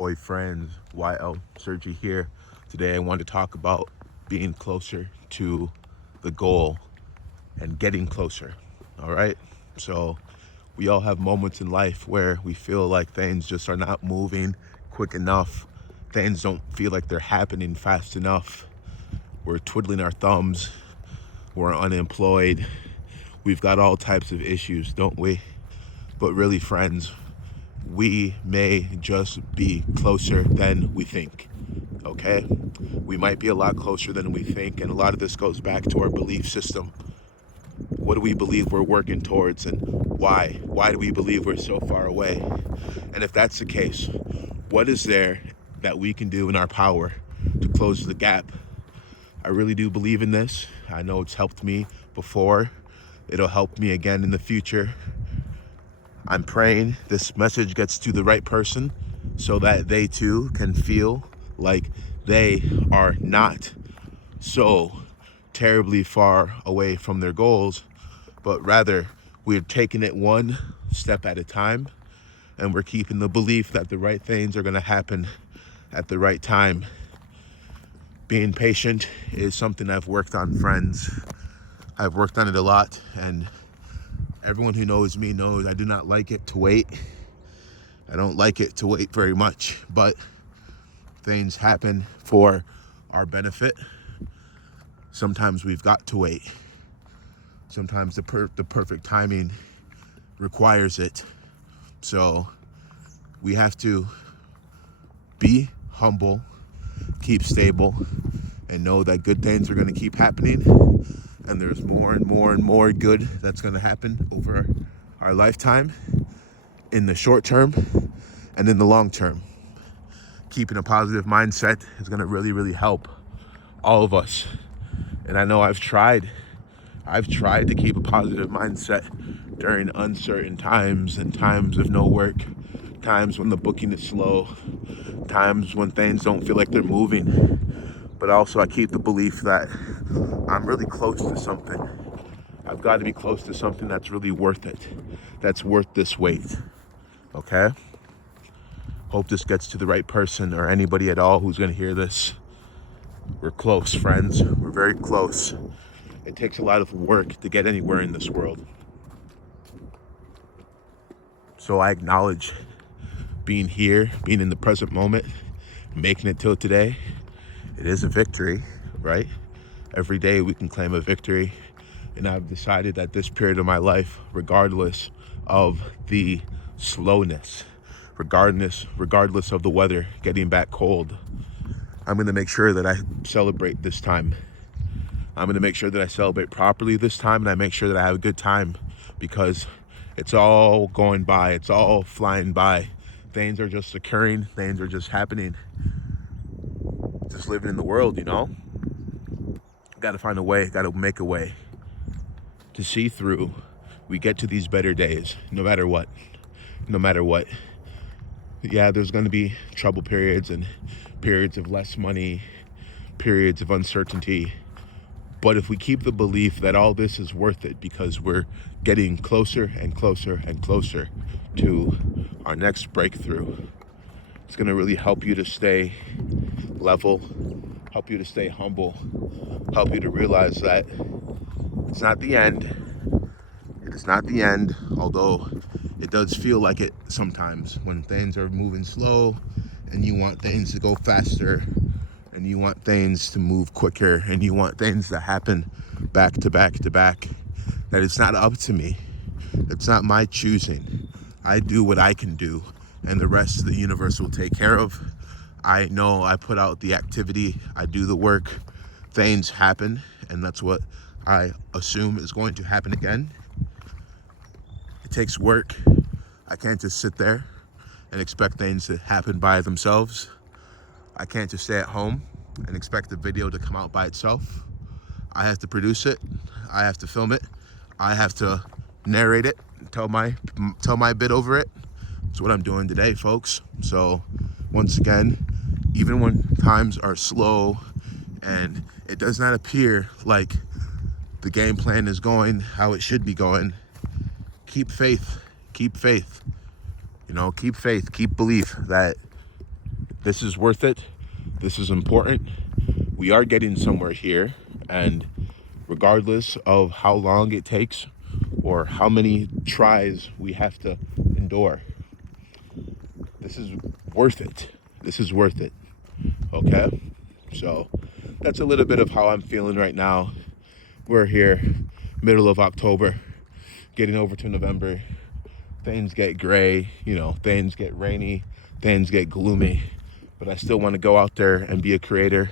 Oi friends, YL Sergi here. Today I want to talk about being closer to the goal and getting closer. All right? So we all have moments in life where we feel like things just are not moving quick enough. Things don't feel like they're happening fast enough. We're twiddling our thumbs. We're unemployed. We've got all types of issues, don't we? But really, friends, we may just be closer than we think, okay? We might be a lot closer than we think, and a lot of this goes back to our belief system. What do we believe we're working towards, and why? Why do we believe we're so far away? And if that's the case, what is there that we can do in our power to close the gap? I really do believe in this. I know it's helped me before. It'll help me again in the future. I'm praying this message gets to the right person so that they too can feel like they are not so terribly far away from their goals, but rather we're taking it one step at a time, and we're keeping the belief that the right things are going to happen at the right time. Being patient is something I've worked on, friends. I've worked on it a lot, and everyone who knows me knows I do not like it to wait. I don't like it to wait very much, but things happen for our benefit. Sometimes we've got to wait. Sometimes the perfect timing requires it. So we have to be humble, keep stable, and know that good things are going to keep happening. And there's more and more and more good that's going to happen over our lifetime, in the short term and in the long term. Keeping a positive mindset is going to really, really help all of us. And I know I've tried to keep a positive mindset during uncertain times and times of no work, times when the booking is slow, times when things don't feel like they're moving. But also I keep the belief that I'm really close to something. I've got to be close to something that's really worth it, that's worth this wait. Okay? Hope this gets to the right person or anybody at all who's going to hear this. We're close, friends. We're very close. It takes a lot of work to get anywhere in this world. So I acknowledge being here, being in the present moment, making it till today. It is a victory, right? Every day we can claim a victory. And I've decided that this period of my life, regardless of the slowness, regardless of the weather getting back cold, I'm going to make sure that I celebrate this time. I'm going to make sure that I celebrate properly this time, and I make sure that I have a good time, because it's all going by. It's all flying by. Things are just occurring. Things are just happening. Just living in the world, you know? Got to find a way. Got to make a way to see through. We get to these better days, no matter what. No matter what. Yeah, there's going to be trouble periods and periods of less money, periods of uncertainty. But if we keep the belief that all this is worth it because we're getting closer and closer and closer to our next breakthrough, it's going to really help you to stay level, help you to stay humble, help you to realize that it's not the end. It is not the end, although it does feel like it sometimes when things are moving slow and you want things to go faster and you want things to move quicker and you want things to happen back to back to back, that it's not up to me. It's not my choosing. I do what I can do, and the rest of the universe will take care of. I know I put out the activity, I do the work, things happen, and that's what I assume is going to happen again. It takes work. I can't just sit there and expect things to happen by themselves. I can't just stay at home and expect the video to come out by itself. I have to produce it. I have to film it. I have to narrate it, tell my bit over it. That's what I'm doing today, folks. So once again, even when times are slow and it does not appear like the game plan is going how it should be going, keep faith. Keep faith. You know, keep faith, keep belief that This is worth it. This is important. We are getting somewhere here, and regardless of how long it takes or how many tries we have to endure, this is worth it. This is worth it. Okay? So that's a little bit of how I'm feeling right now. We're here, middle of October, getting over to November. Things get gray, things get rainy, things get gloomy, but I still want to go out there and be a creator,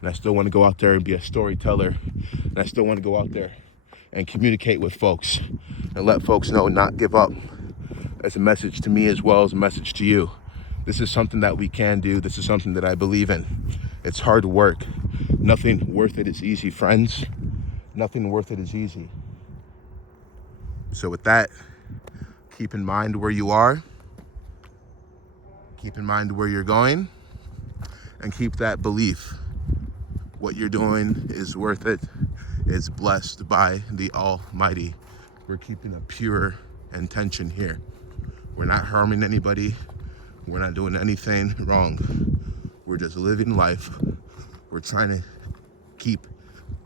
and I still want to go out there and be a storyteller, and I still want to go out there and communicate with folks and let folks know not give up. As a message to me as well as a message to you. This is something that we can do. This is something that I believe in. It's hard work. Nothing worth it is easy, friends. Nothing worth it is easy. So with that, keep in mind where you are, keep in mind where you're going, and keep that belief. What you're doing is worth it. It's blessed by the Almighty. We're keeping a pure intention here. We're not harming anybody. We're not doing anything wrong. We're just living life. We're trying to keep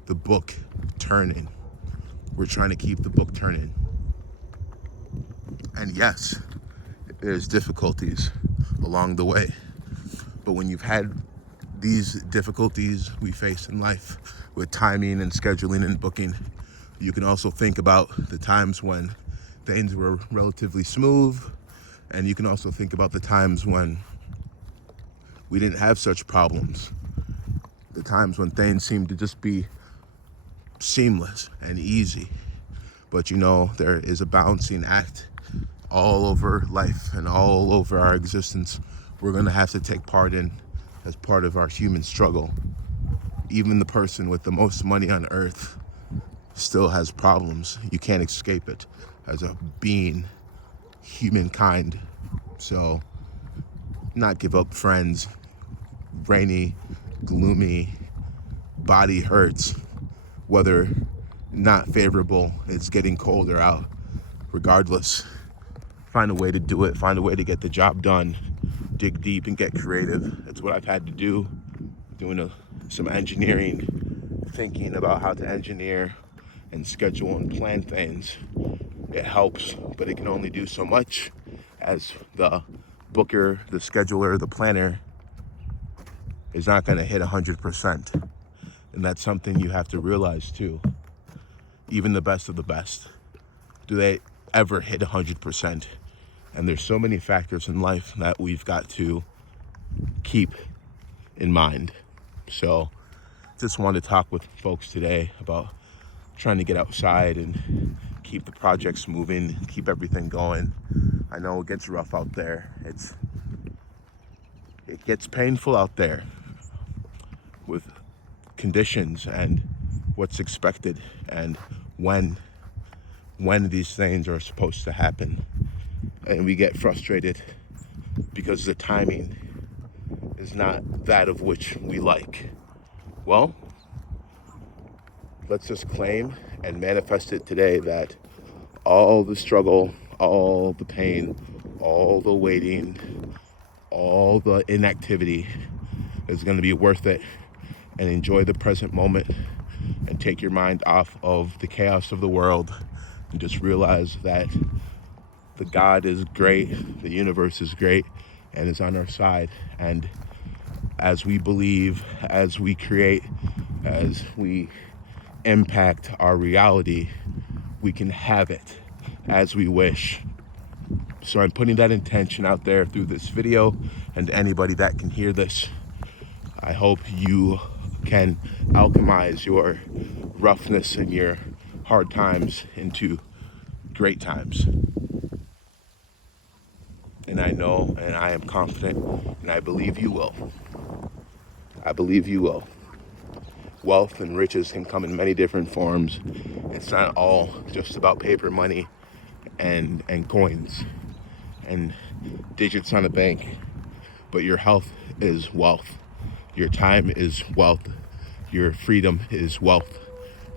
the book turning. We're trying to keep the book turning. And yes, there's difficulties along the way. But when you've had these difficulties we face in life with timing and scheduling and booking, you can also think about the times when things were relatively smooth, and you can also think about the times when we didn't have such problems, the times when things seemed to just be seamless and easy. But there is a balancing act all over life and all over our existence we're going to have to take part in as part of our human struggle. Even the person with the most money on earth still has problems. You can't escape it as a being, humankind. So not give up, friends. Rainy, gloomy, body hurts, weather not favorable, it's getting colder out. Regardless, find a way to do it, find a way to get the job done, dig deep and get creative. That's what I've had to do, doing some engineering, thinking about how to engineer and schedule and plan things. It helps, but it can only do so much as the booker, the scheduler, the planner is not going to hit 100%. And that's something you have to realize too. Even the best of the best, do they ever hit 100%? And there's so many factors in life that we've got to keep in mind. So just wanted to talk with folks today about trying to get outside and keep the projects moving, keep everything going. I know it gets rough out there. It gets painful out there with conditions and what's expected and when these things are supposed to happen. And we get frustrated because the timing is not that of which we like. Well, let's just claim and manifest it today that all the struggle, all the pain, all the waiting, all the inactivity is going to be worth it. And enjoy the present moment and take your mind off of the chaos of the world and just realize that the God is great, the universe is great, and is on our side. And as we believe, as we create, as we impact our reality, we can have it as we wish. So I'm putting that intention out there through this video, and anybody that can hear this, I hope you can alchemize your roughness and your hard times into great times. And I know, and I am confident, and I believe you will. I believe you will. Wealth and riches can come in many different forms. It's not all just about paper money and coins and digits on a bank, but your health is wealth. Your time is wealth. Your freedom is wealth.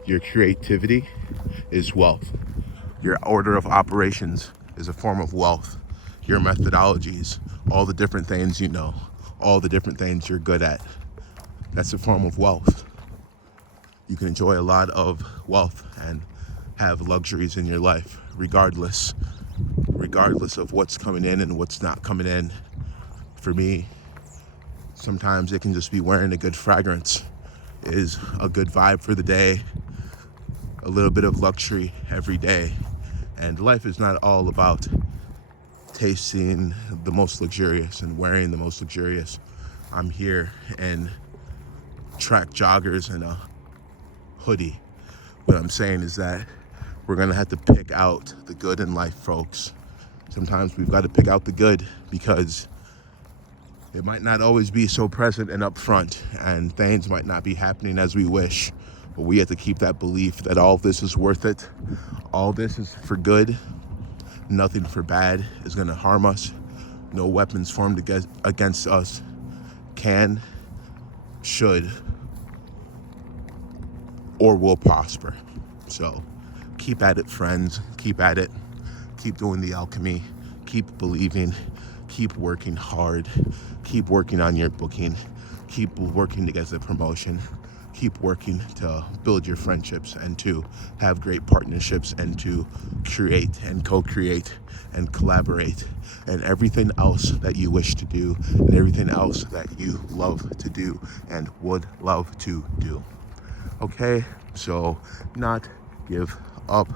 Your creativity is wealth. Your order of operations is a form of wealth. Your methodologies, all the different things you know, all the different things you're good at. That's a form of wealth. You can enjoy a lot of wealth and have luxuries in your life, regardless of what's coming in and what's not coming in. For me, sometimes it can just be wearing a good fragrance is a good vibe for the day, a little bit of luxury every day. And life is not all about tasting the most luxurious and wearing the most luxurious. I'm here in track joggers and a hoodie. What I'm saying is that we're gonna have to pick out the good in life, folks. Sometimes we've got to pick out the good because it might not always be so present and upfront, and things might not be happening as we wish. But we have to keep that belief that all of this is worth it. All this is for good. Nothing for bad is going to harm us. No weapons formed against us can, should, or will prosper. So keep at it, friends. Keep at it. Keep doing the alchemy. Keep believing. Keep working hard. Keep working on your booking. Keep working to get the promotion. Keep working to build your friendships and to have great partnerships and to create and co-create and collaborate and everything else that you wish to do and everything else that you love to do and would love to do. Okay, so not give up.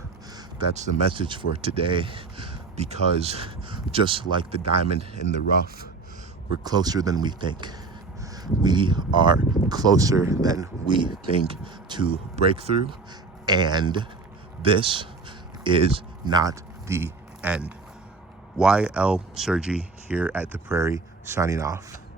That's the message for today, because just like the diamond in the rough, we're closer than we think. We are closer than we think to breakthrough, and this is not the end. YL Sergi here at the Prairie, signing off.